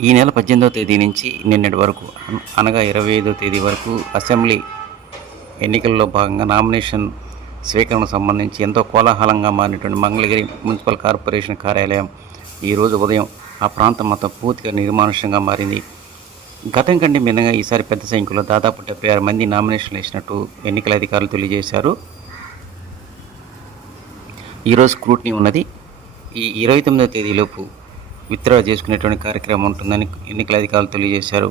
ఈ నెల 18వ తేదీ నుంచి నిన్నటి వరకు అనగా 25వ తేదీ వరకు అసెంబ్లీ ఎన్నికల్లో భాగంగా నామినేషన్ స్వీకరణకు సంబంధించి ఎంతో కోలాహలంగా మారినటువంటి మంగళగిరి మున్సిపల్ కార్పొరేషన్ కార్యాలయం ఈరోజు ఉదయం ఆ ప్రాంతం మొత్తం పూర్తిగా నిర్మానుష్యంగా మారింది. గతం కంటే భిన్నంగా ఈసారి పెద్ద సంఖ్యలో దాదాపు 76 మంది నామినేషన్లు వేసినట్టు ఎన్నికల అధికారులు తెలియజేశారు. ఈరోజు స్క్రూటినీ ఉన్నది. ఈ 29వ తేదీలోపు విత్డ్రా చేసుకునేటువంటి కార్యక్రమం ఉంటుందని ఎన్నికల అధికారులు తెలియజేశారు.